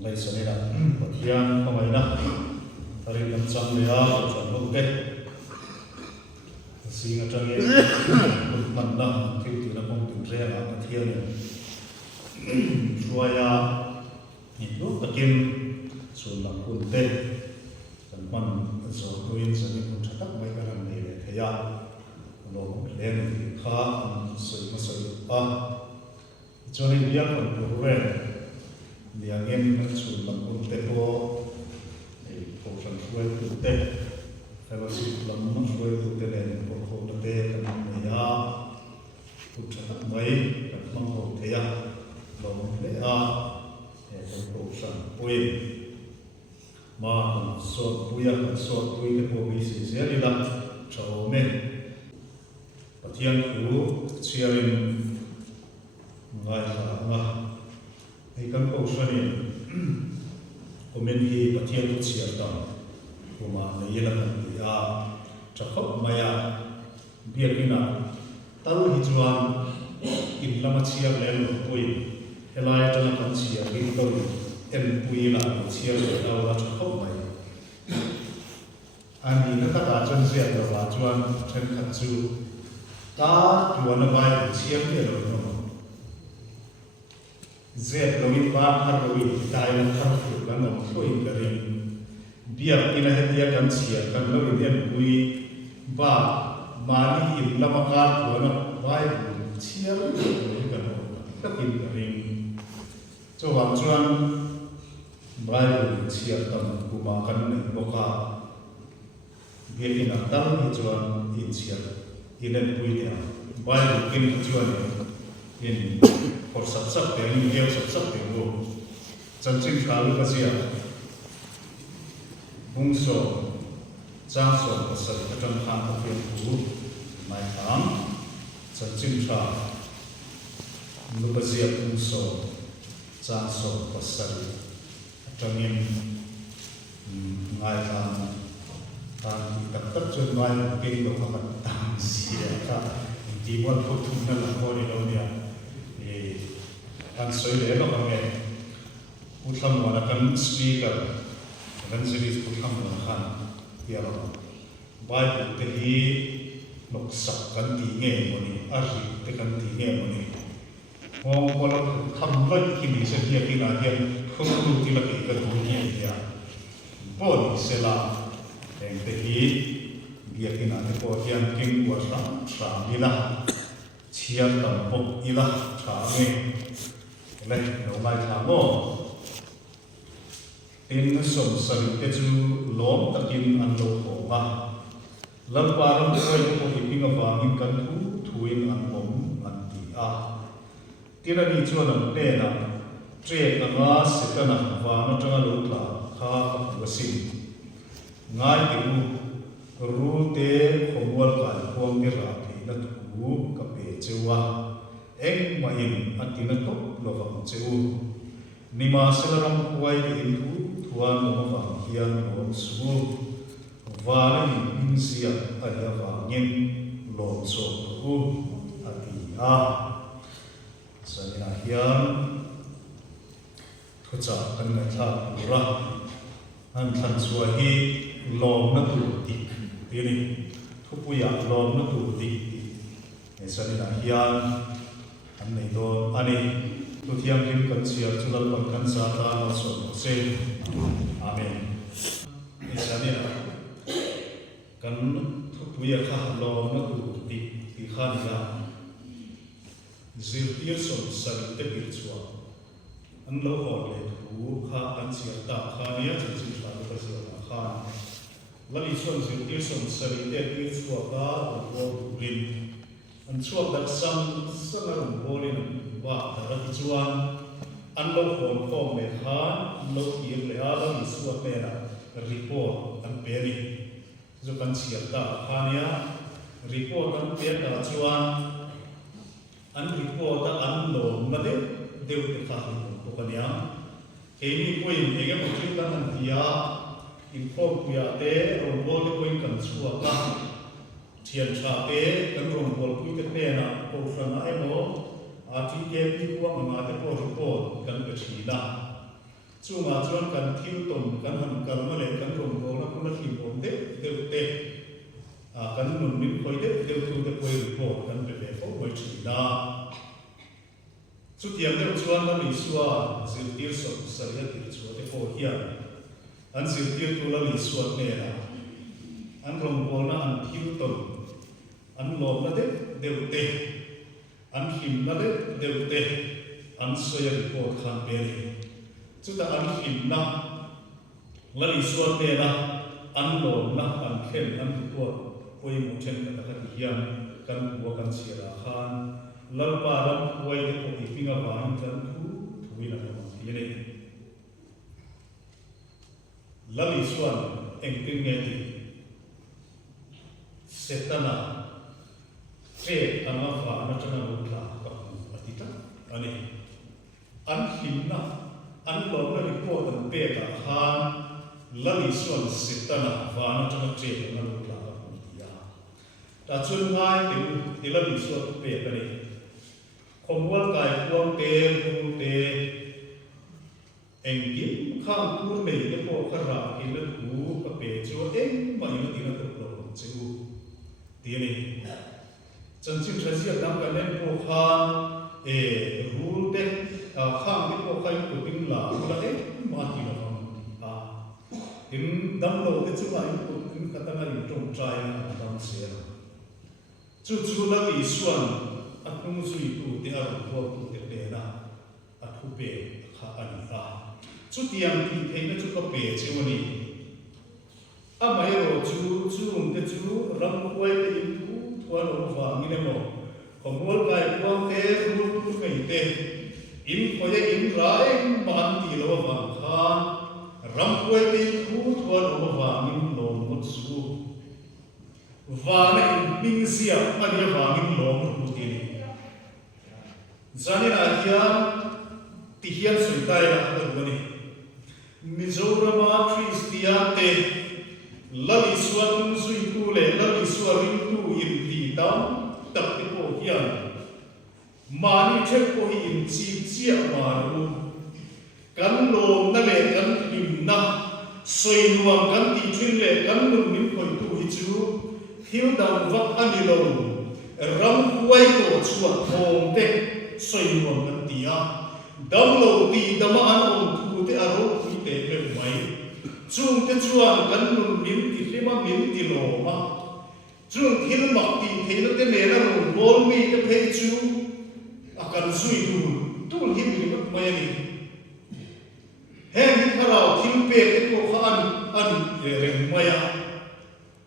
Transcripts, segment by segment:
lấy sợi này là bát hiền không ai na tari làm chăng lea của chuẩn không thế xin ở trong này mình na khi từ nó không từ ra là bát hiền này Ruaya ni lu takin sun lam kun te kan man zo tuin sa ni kun thatak mai ka ram nei le theya lo len kha soi ma soi pa choni dia kon pu re dia ngem sun lam kun te ko ko san suai kun te fellowship lam ma suai kun te len ko ko te kan nei ya kun thatak mai kan mang ko theya lo le a con sang oi mà sốt bùi ăn sốt bùi cái bộ bị xì xé đi lắm cháu mẹ bắt thiên phú chia lên ngay là ngà hay các câu chuyện này của mình thì bắt thiên phú chia tầm của mà này là cái gì à chắc không mày à biết cái nào tao hi chuan in lama chia lên một tuổi helai cho nó cần chia cái câu em bùi là một chia rồi đâu là chắc không mày anh đi các bạn chân diện rồi là chuan chân khẩn chú ta chuan nó vai chia cái rồi nó dẹp rồi đi ba hai rồi đại là khẩn phục là nó thôi cái gì dia ina hetia kan chia kan lo in bùi ba mà đi in lama kan chuan nó vai chia rồi cái nó các in cái ring cho вам chuan Bible chia tâm của bà căn này bốc ha việc in ở tâm thì chuan in chia in lên bùi địa Bible kinh chuan in một sắp sắp tiếng nhiều sắp sắp tiếng luôn chân chính khá lúc cái gì à bung sổ trang sổ và sợi ở trong hàng của phiên phú mai tháng chân chính khá lúc cái gì à bung sổ trang sổ và sợi trong những ngày tháng các tất chân ngoài kinh của các bạn tăng gì cả thì muốn phục thùng nên là coi đi đâu nhỉ thì anh soi để các bạn nghe phút thăm mà là cần speaker cần series phút thăm mà khan kia là bài thì hi lục sắc cần tí nghe mà đi ari thì cần tí nghe mà đi mong có là thăm lợi khi mình sẽ hiểu cái nào hiện không đủ thì là cái đồ gì vậy bốn sẽ là em thấy việc cái nào thì có hiện kinh của sáng đi là chia tầm bốc đi là sáng nghe lấy đầu mai tháng ngô tin sủng sần cái chú lốm ta kinh ăn lô cổ mà lâm ba lâm quay có cái kinh ở vàng kinh cân thú in ăn bóng ăn tỉ à tin là đi chua làm đè là trẻ cả ngã sẽ cả nằm và nó trong lỗ là khá và xin ngay cái ru té không muốn cái phong cái ra thì nó thú cặp bể châu à em mà in ăn thì nó tốt là vàng châu nima sẽ là làm quay cái in thú thuan nó vàng hiền còn số và nó in xia ở nhà vàng nhân lộn xộn thú à thì à sẽ là hiền cha kan ngai tha ra an than suai hi Lawmna tu tik tini thupuya Lawmna tu tik e sani na hian an nei do ani tu thiam kim kan sia chulal pan kan sa ta no so se amen e sani na kan thupuya kha Lawmna tu tik ti khan ya zirtir son sal te bir chua an lo hor le thu kha an sia ta kha nia chin chin tha ka sia na kha lali son zin tir son sari te tir chua ka ko rin an chua da sam sangarum bolin wa ta ra ti chuan an lo hon khom me kha lo tir le a lo suwa me na report an pe ni zo kan sia ta kha nia report an pe ta chuan an report ta an lo na de deu te kha Pokoknya, ini poin ega mungkin kan dia info puya te rombol te poin kan suaka tian cha te kan rombol pui te pe na ko frana emo ati ke pi wa ma te po report kan ke china chunga chuan kan thil tom kan han kalma le kan rom bawna kuna thim bawm te kan nun min khoi de tu de poi report kan be fo wai thina chu tiang de chuan na mi suwa zil tir so saria tir chu te pho hian an zil tir tu la mi suwa ne la an rom bawna an thil tom an lom na de an him na de an soya report khan be chuta an him na la mi suwa ne la an lom na an khen an report poi mo chen ka ta hiam kan buwa kan sira khan lalpa ram wai de ko ipinga wang kan thui na ma hiane lali suan engping nge ti setana tre ama fa na chana utla ka atita ani an himna an lo na report an pe ka khan lali suan setana fa na chana tre na utla ta chun ngai ti la mi so pe ka ni khomwal kai puang te pu te engi khang kur nei te po khara in la thu ka pe chu eng ma ina ti na to lo chu ti ni chan chin thra sia dam ka nen po kha rule te khang te po khai ku ting la la e ma ti na a in dam lo te chu ai ku in ka ta na in tong trai na dam sia chu la bi suan atung sui tu te ar ko tu te pe na a thu pe kha ani a chu tiang ti the na chu ko pe che ni a mai ro chu te chu ram kwai te in tu thwa lo wa mi ne mo khom wol kai kwang te ru tu kai te in ko ye in ra eng man ti lo wa khan ram kwai te thu thwa lo wa mi lo mo chu vana in mingsia ania wangin lom rutin zanina hian ti hian suitai la bani Mizorama Christian te lali suan sui tu le lali suan tu in ti tam tak te ko hian mani the ko hi in chi chia maru kan lom na le kan him na soi nuam kan ti thin le kan nun min khoi tu hi chu thiếu đồng vấp anh đi lâu rắm quay cổ chuột hồn tê xoay nguồn ngân tía đâm lâu tì đâm ăn ôm thu tê aro quý tê bề máy chung tê chuan cắn nụn miếng tì khi mà miếng tì lồ mà chung thiên mặc tì thế nó tê mẹ nó rùn bố mi tê phê chú cần duy đủ tu hiếp thì mất mày đi hèn hít thà rào thiên bề tê cổ khá ăn rèn mày à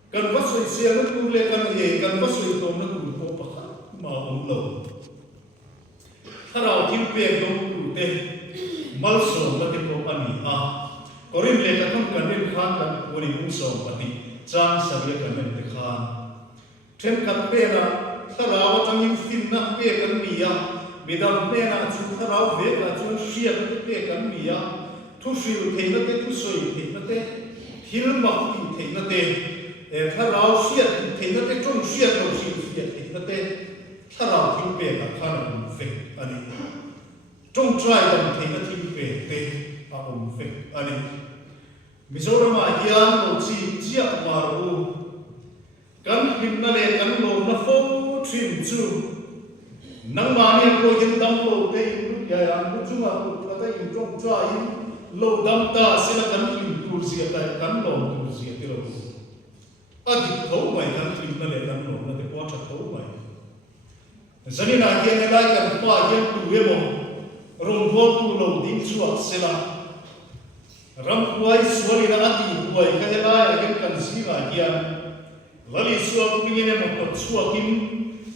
kan vasoi sia na tu le kan kan vasoi tom na tu ko pa kha ma om lo tharau thim pe do tu te mal so na te ko ani a korin le ka thum kan rin khan kan ori mu so pati chang sa ye kan te khan then kan pe na tharau tang in fin na pe kan ni ya bedam pe na chu tharau ve la chu sia pe kan ni ya thu sil the na te thu soi the na te hil mak ti the na teถ้าเราเสียดเห็นนั่นเป็น中เสียดเราเสียดเห็นนั่นเป็นถ้าเราทิ้งเปลี่ยนข้าเราเฟกอันนี้จงใจเราเห็นนั่นทิ้งเปลี่ยนเตะอาผมเฟกอันนี้มิโซรามาเฮียนเราจีเจียมารูกันพิมนั่นเองกันลงนั่นโฟทิมจูนังมาเนี่ยเราเห็นดำเราเตะใหญ่อันนู้นจุ่มเราก็ได้ยินจงใจเราดำตาเสียกันพิมตูเสียแต่กันลงตูเสียที่เราadik thấu mày kan phim na le kan lo na te po cha thấu mày zanina hian lai kan pa hian tu emo rom vol tu lo ding chuak sela ram kuai suali na ati kuai ka lai hian kan si ga hian lali suak mingene mo ko chuakin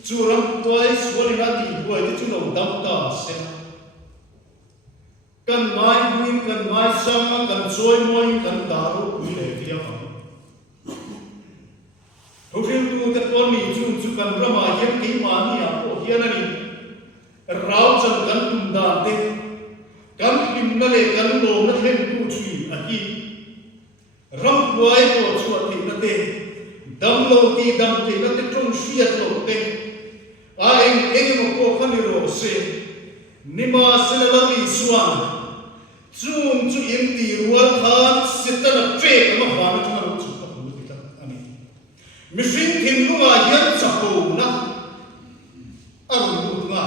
chu ram kuai suali na ati kuai ti chu lo dam ta se kan mai huin kan mai sang kan choi moi kan daru kui le dia ha Hufil tu te pon mi chu kan rama hian ki ma ni a po hian ani rau chan kan tum da te kan him na le kan lo na thlem tu chui a hi ram kuai ko chu a thi na te dam lo ti dam te na te tong siat lo te a eng mo ko khan ro se ni ma se la li suan chung chu in ti rual khan sitana tre ma hwana thana ro chu ka hu ti ta ani mishing thin lunga hian chapo na aru nga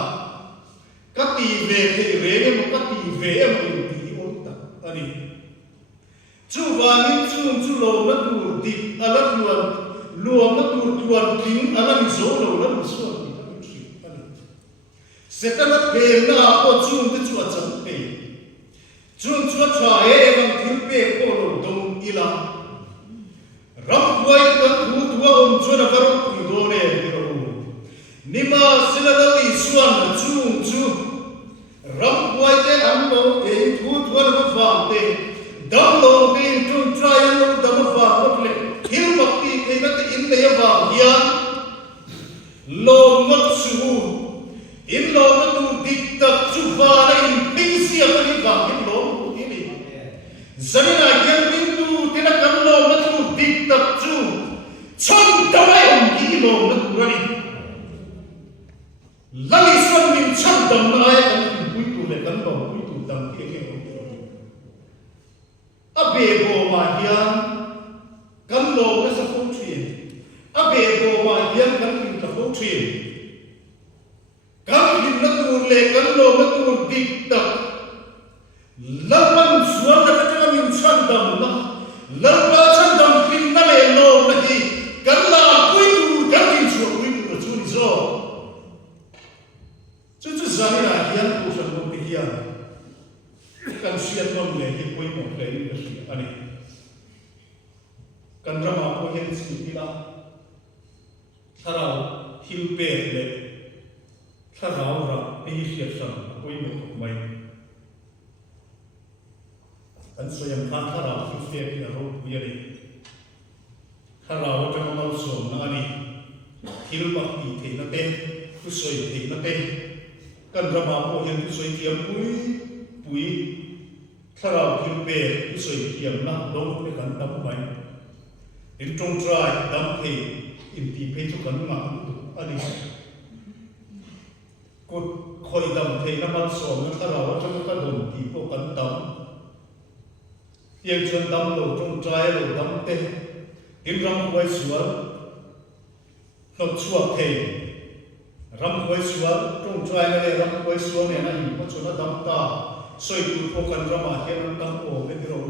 kati ve the re mo kati ve mo ti on ta ani chu wanin chu lo na tu ti ala tuan Lawmna tuan king ala Mizo lo la Mizo ti ta tri ani setana pe na ko chung ti chu acham pe chung chu tha e bang thil pe ko lo dong ila ram wai kan thu thua chu na kar pu do ne ro nima silala li suan chung chu ram wai te am lo e thu thua na fa te dam lo te chung try lo dam fa ko le hil bakti thena te in le wa hian Lawmna chu in Lawmna tu dik tak chu va na in ping sia ka ni wa in lo ti ni zamina hian bin tu tena kan Lawmna tu dik tak chu chon dawai om ki Lawmna tu rani lali son min chon dam na ai kan pui tu le kan lo pui tu dam ki ke abe bo ma hian kan Lawmna sa phong thien abe bo ma hian kan kin ta phong thien kan kin na tur le kan Lawmna tur dik tak laman suan na ka min chan dam na lamba chan dam kin na le Lawmna hi kan la pui tu kan kin chu pui tu chu ni zo chu zani na hian ko sa mo ti hian kan siat nom le hi pui mo le ni ka si ani kan rama ko hen si tila tharau hil pe le tharau ra pe hi siat sam ko i mo mai kan so yam khan tharau hil pe ki ro wi ri tharau ta mal so na ani hil ba ti the na te ku soi the na te kan rama ko hen ku soi tiam pui tharau hil pe ku soi tiam na dong le kan ta mai in trong trai dam the in ti pe chu kan ma ani ko khoi dam the na mal so na tharau cha ka dom ti po kan dam yang chun dam lo trong trai lo dam te in ram wai sual no chuak the ram wai sual trong trai na le ram wai sual ne na hi ko chuna dam ta soi tu po kan rama hian dam o le ro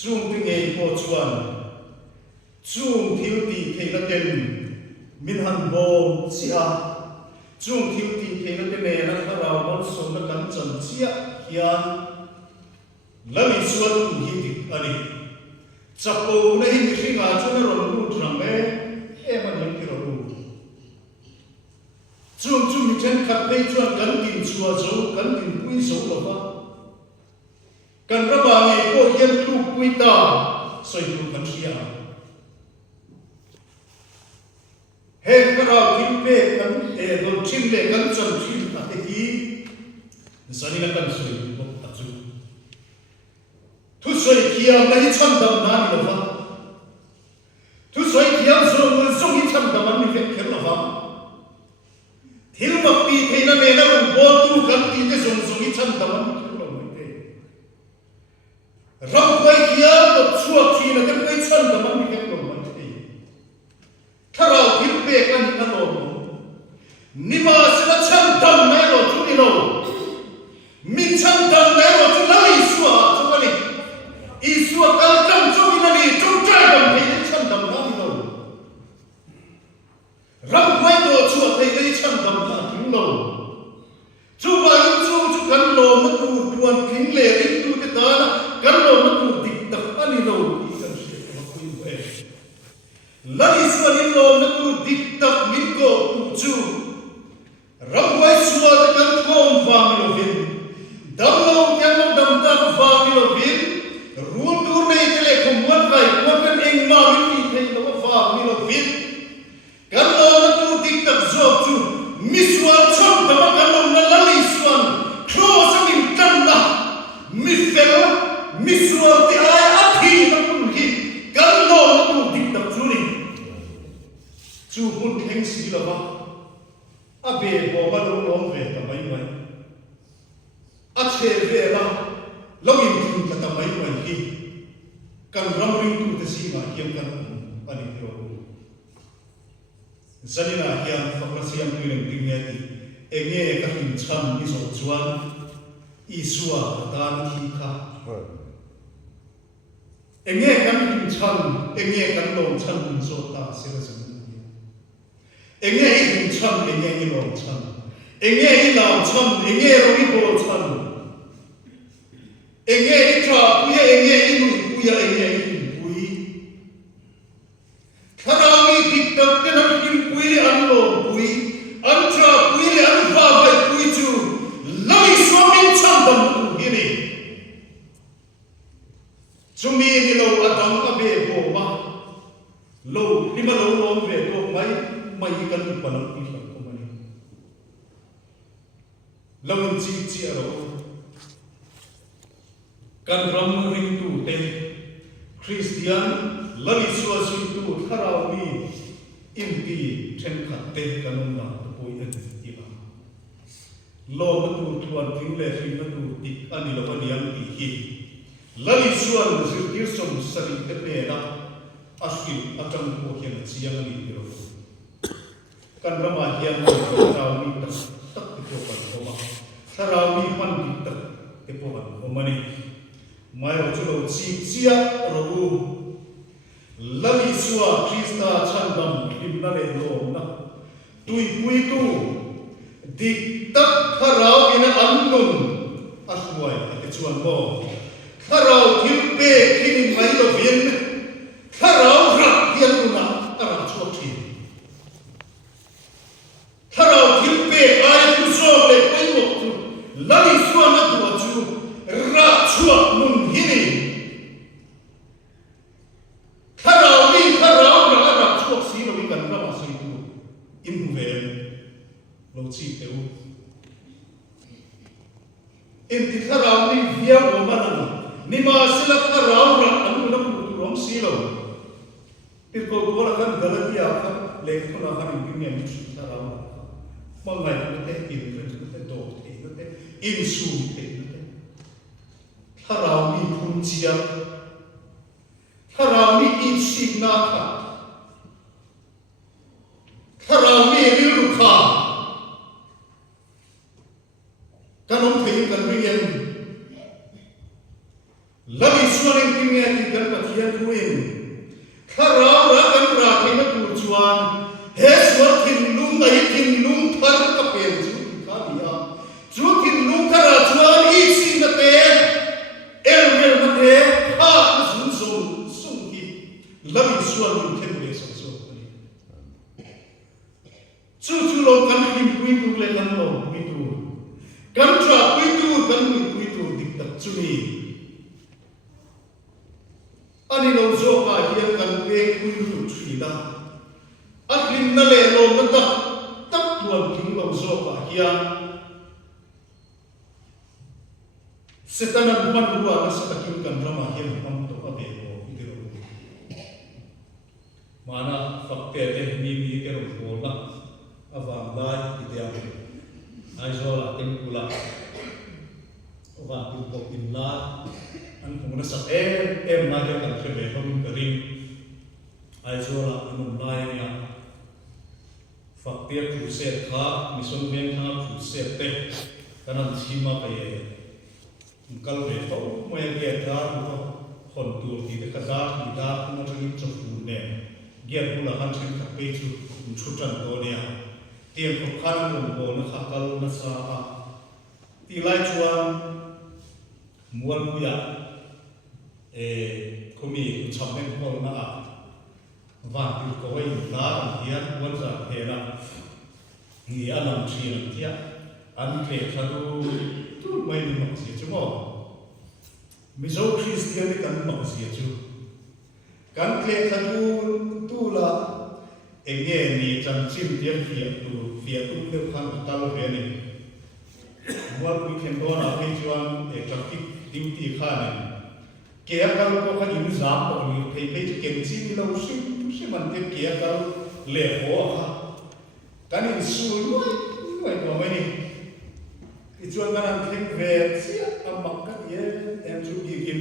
chung ti ngei po chuan chung thil ti theina ten min han bom sia chung thil ti theina ten ne na tharau bol som na kan chan chia hian lami chuan tu hi ti ani chapo na hi mi hringa chuna ron lu tram me em an ki ro lu chung mi chen khat pe chuan kan tin chua zo kan tin pui zo lo ba kan ra ba ngai ko hian tu pui ta soi tu kan sia he kara kin pe kan e do chim le kan chan chim ta te hi zani na kan soi tu ta chu tu soi kiam na hi cham dam na ni lo ba tu soi kiam zo mu zong hi cham dam ni ve kher lo ba thil ma pi theina ne na bo tu kan ti te zong zong hi cham dam ni ram quay kia có chua chi là cái quay chân của mình cái đồ mình thì thằng thiếu bê cái gì cái đồ nhưng mà sẽ là chân đầm này rồi chú đi đâu mình chân đầm này rồi chú lấy xua chú cái này ý xua cái chân chú đi này chú trái đầm thì cái chân đầm nó đi đâu ram quay đồ chua thì cái chân đầm nó đi đâu chú vào chú cần đồ mất tu tuan kính lệ kính tu cái đó là kan Lawmna tu dik tak ani lo ti kan se ma ku e lani suan in Lawmna tu dik tak min ko tu chu ram wai suwa ta kan thom wa mi lo vin dam lo kyang lo dam ta wa mi lo vin ru tu nei te le khom wan kai ko kan eng ma mi ti thei lo wa mi lo vin kan Lawmna tu dik tak zo chu mi suan chom ta ma kan Lawmna lali suan kro sa min kan na mi fel Mizo ti ai athi na kun ki kan Lawmna tu dik tak chu ni chu hun theng si la ba abe bo ma lo lom ve ta mai mai a che ve la kan ram ring tu te si ma hiam kan ani tio zanina hiam fakrasiam tu leng ting ti enge ka hin cham ni so chuan isua dan thi kha enge kan hin cham enge kan lo cham so ta se la san enge hin cham enge ni lo cham enge ni lao cham enge ro ni bo cham enge ni tra puya enge ni mu puya enge ni pui tharami tiktok te na kin pui an lo pui an tra pui an va vai pui chu lai swamin cham dam tu hini chumi ni lo adang ka be bo ma lo ni ma lo lo ve to mai kan palang pi ko mani lawan chi chi aro kan ram ring tu te Christian lali suwa sui tu tharau mi impi then khat te kanung na poi an ti ba lo ma tu thuan ting le ri ma tu ti ani lo ani an ti hi lali suwa na sir tir som sari te pe na aski atang ko hian chiang ni ro kan rama hian tharau mi tak ti ko pa ko ma tharau mi pan ti tak te po ba o mani mai o chulo chi chia ro u lali suwa krista chandam himna le lawmna tui pui tu dik tak tharau ina annun aswai ate chuan bo tharau thil pe kini mai lo vien tharau ra hian una ara chuak thi tharau thil pe ai tu so le pai mo tu lali suwa na tu chu ra chuak nun hini tharau ra ra chuak si lo kan ra ma si tu in vel lo chi teu in ti tharau ni via o mana ni ma sila tharau ra anu na tu rom si lo tir ko ko la kan galatia ka le ko na kan in ni ni tharau ma ngai ko te in te do te te in su te tharau ni phun chia tharau ni in sig na kha tharau ni ri kha kanom thei kan rian labi suanin kimya ki kan pathia tuin tharau ra kan ra thei na tu chuan he swat thin lung thar ka pen chu kha dia chu thin lung thara chuan I si na te elmer na te ha sun sung ki labi suanin them le so chu lo kan him pui tu le kan lo pui tu kan tra pui tu kan pui tu dik tak chu ni ani lo zo ka hian kan pe pui tu thri da atlim na le lo na tak tuan king lo zo ka hian setanan man ruwa na sa takin kan rama hian am to ka be lo idiro mana fakte te ni ke ro ko na avang lai itia ai zo la tem kula wa bil ko in la an ko na sa em na ke kan khebe hom karim ai zo la anum lai nia fakte khu se kha mission ben kha khu se te kanan chima ka ye kal re to moya ke ta to hon tu ti de ka da ni da na ri chu ne ge kula han chen ka pe chu chutan do nia tiêm phục khăn đồng hồ nó khắc câu nó xa thì lại chuan muôn bây giờ có mi chọn cái câu nó và từ có cái lá làm thiệt quân giả thế là nghĩa làm gì làm thiệt anh kể cho tôi mấy đứa mặc gì chứ mà Mizo Christian thì cần mặc gì chứ cần kể cho tôi là nghe ni chẳng chim tiếng Việt cũng được khăn tao về này mua quý khen đó là cái chuyện để cho cái duty khá này kia kalau có cái gì giảm hoặc là thấy cái kiểm chi thì lâu sinh mình tiếp kia kalau lệ khó ha cái này suy nói của mình cái chuyện cái này khen về chia âm mặc cái gì em chú ý kim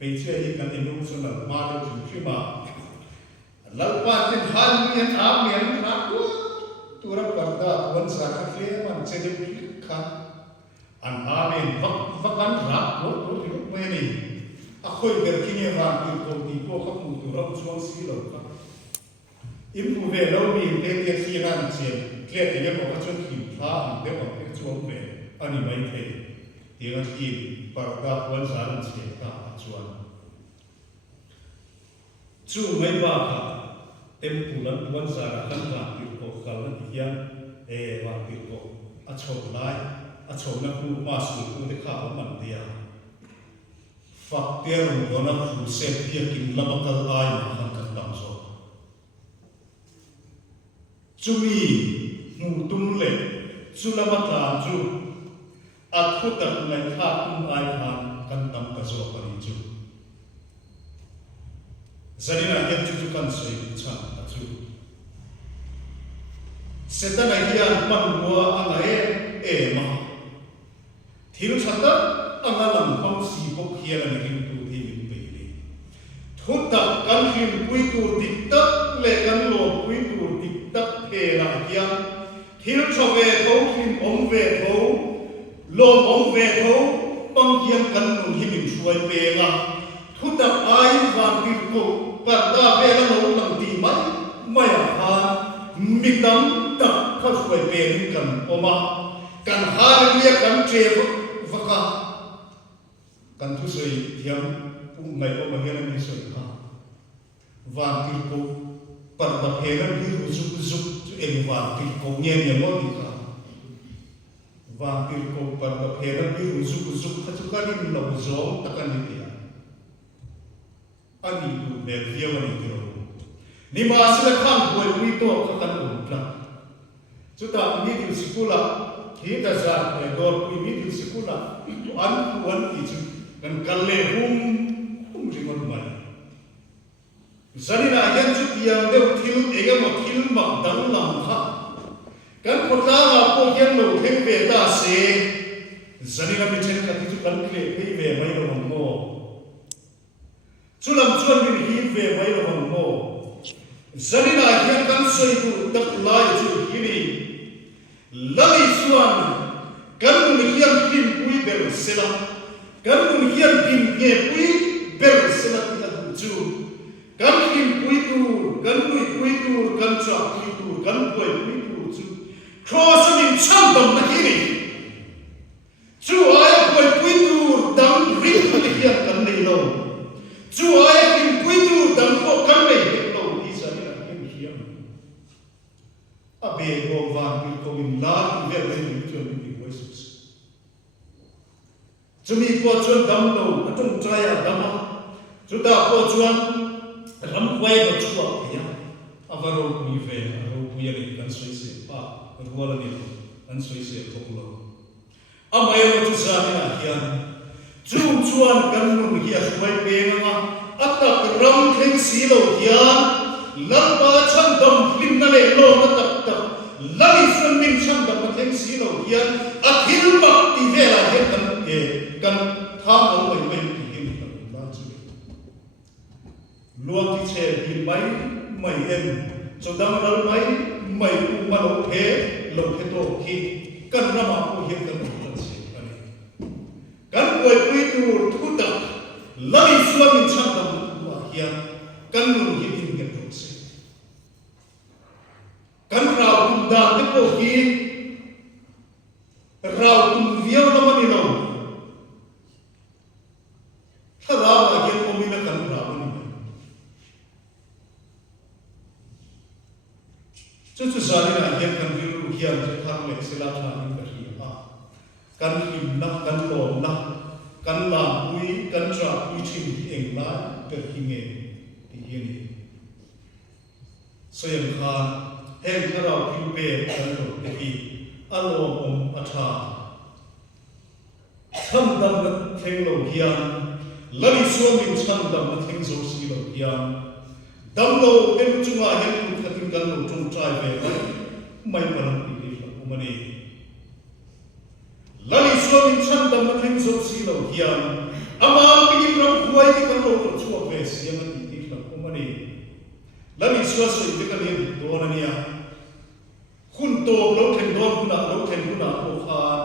bây giờ thì cần inung xuân là ma được chúng khi mà lâu qua trên hai miền áo miền khác tu ra parda tuan sa khle man che de khan an amen vak kan rak lo lo ri me ni a khoi ber kini ran ti ko khap mu tu ram chuang si lo ka im pu ve lo mi te te si ran che kle te ne ko ka chon ki tha an de ko ke chuang ve ani mai the ti ga ki parda tuan sa ran che ka chuan chu mai ba ka tempulan tuan sa ran ka ti ko ka la ti hian e wa ti ko a chho lai a chho na ku ma su ku te kha ba man dia faktir ro na khu se pia kin lamakal ai ma han kan tam so chumi mu tum le chulamata chu a khutak lai kha kum ai han kan tam ka so pa ni chu zanina hian chu kan sei cha a chu setana hian man bua anga e ma thil chata anga lam pam si ko khian ani kin tu thi min pe ni thuta kan him pui tu dikta le kan lo pui tu dikta pe la hian thil chove tho him om ve tho lo om ve tho pang hian kan nun hi min chuai pe nga thuta ai van ti ko parda ve la lo lang ti mai mai ha mi dam ta kha chuai pe ni kan oma kan har lia kan tre vaka kan thu soi thiam pung ngai o ma hian ni soi ha van ti ko par da phela ni ru zu em van ti ko nge nge mo ti kha van ti ko par da phela ni ru zu kha chu ka ni lo zo ta kan ni ya ani tu ne via ni ti ro ni ma sila khan boi wi to ka kan u tra chu ta ni ti sikula hi ta sa e dor wi mi ti sikula tu an ti chu kan kalle hum ringon mai zanina hian chu tiang deuh thil ega mo thil mak dang lam kha kan khotla ma po hian lo theng ve ta se zanina mi chen ka ti chu kan kle phei ve mai lo mo chulam chuan mi hi ve mai lo mo zanina hian kan soi tu tak lai chu hi ni lai chuan kan mi hian kim pui ber sela kan mun hian bin nge pui ber sela ti la chu kan kim pui tu kan pui tu kan cha pui tu kan pui tu chu cross min cham dam na hi ni chu ai pui tu dam ring ti hian kan nei lo chu ai kim pui tu dam ko kan nei lo ti sa ni la kim hian a be go van ki ko min la ti ve ni chu ni voices chumi po chuan dam lo atung chaya dama chuta po chuan ram kwai ba chuwa ya avaro mi ve aro puya ni kan soi se pa ruala ni kan soi se populo amai ro chu sa ni na hian chuan kan mun hi a swai pe nga atak ram theng si lo hian lamba chan dam lim na le lo na tak tak lali sun min chan dam theng si lo hian akhil mak ti ve la hian kan kan tham ông mình thì hiện tượng ba chữ luôn thì trẻ thì mấy em cho đâm ra mấy cũng mà lâu thế tổ khi cần ra mà cũng hiện tượng một lần sẽ cần quay quy tu thu tập lấy xuân mình chăm tập và hiện cần luôn hiện hiện tượng sẽ cần rào cùng đạt cái tổ khi rào cùng viêu nó mà đi đâuถ้าเราเห็นคนมีนักการเรานี่จุดสานี่นะเห็นกันที่รู้เขียนจะทำเล็กเสลาทางนี้ก็ที่กันหิมนักกันหลอมนักกันลาปุยกันจับปุยชิมที่เองไล่เป็นที่เงี้ยที่เงี้ยเสียงคานแห่งที่เราพิมพ์เป็นกันหลอมที่อารมณ์อัฐาทำดำเทงโลเฮียนlali suam min chan dam na thing zo si lo hian dam lo em chunga hen ku khatin kan lo chung trai ve mai param ti ni la umani lali suam min chan dam na thing zo si lo hian ama pingin ram huai ti kan lo chu ve siam ti ti na kumani lami suwa so ti kan ni do na nia hun to lo then don lo then kuna ko khan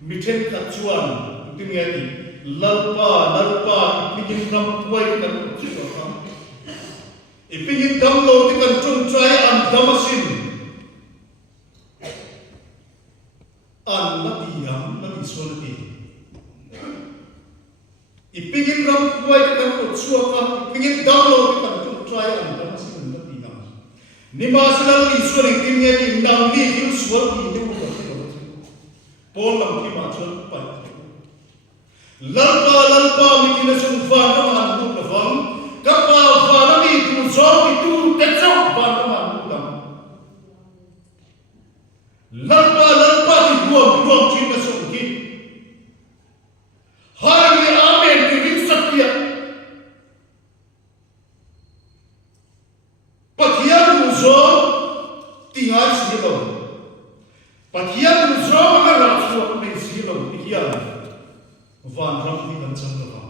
mi then ka chuan ti nge ti lalpa pingin ram huai kan chu khan ipingin dam lo ti kan chung try an damasin an latiam lami suwa ti ipingin ram huai kan ko chua ka ipingin dam lo ti kan chung try an damasin latiam nima silal li suwa ri tin nge ti nam ni ki suwa ti de ko pol lam ki ma chul pa lalpa mi ki na chung fa na man lu ka fam kapa fa na mi tu so ti tu te chau fa na man lu dam lalpa ti buam chin na song ki har mi amen ti rin satya pathian tu zo ti har si lo pathian tu zo ma ra so me si lo ti hian van ram ni kan chang lo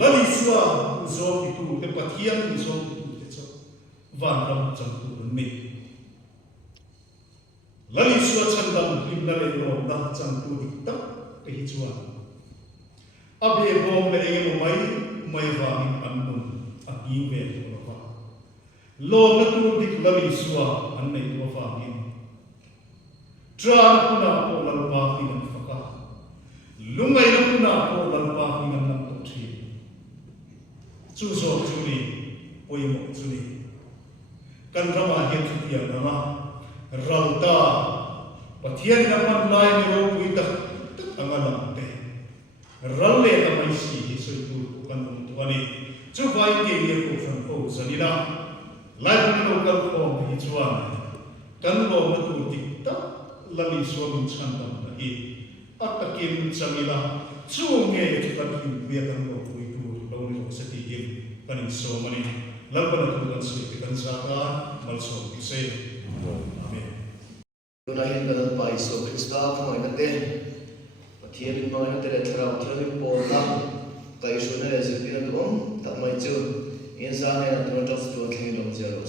lali suwa zo ti tu te pathian ni zo te cho van ram chang tu me lali suwa chandam limna le ro na chang tu dik tak te hi chuan abe bom le eng mai wa min an nun a pi ve lo wa lo na tu dik lali suwa an nei tu wa min tran kuna ko lal pa ki nan faka lungai na kuna ko lal pa ki nan nam to thi chu so chu ni poi mo chu ni kan rama he chu ti na ma ralta pathian na man lai ni ro pui tak angalam te ralle ta mai si so tu kan tu ani chu vai ke ni ko fan ko sanina lai ni no kal ko hi chuan kan lo na tu tik ta lali so min chan tam na hi atakin chamila chu nge chu kan hi bia kan lo pui tu lo ni lo sa ti hin kan so mani labana tu kan su ti kan sa ka mal so ki se amen Tunahin ka ng Paiso Krista kung ay natin Mathirin mo ay natin at harap Tunahin po na kayo siya na rezit na doon Takmay tiyo Insan ay natin at tuwa tingin lang siya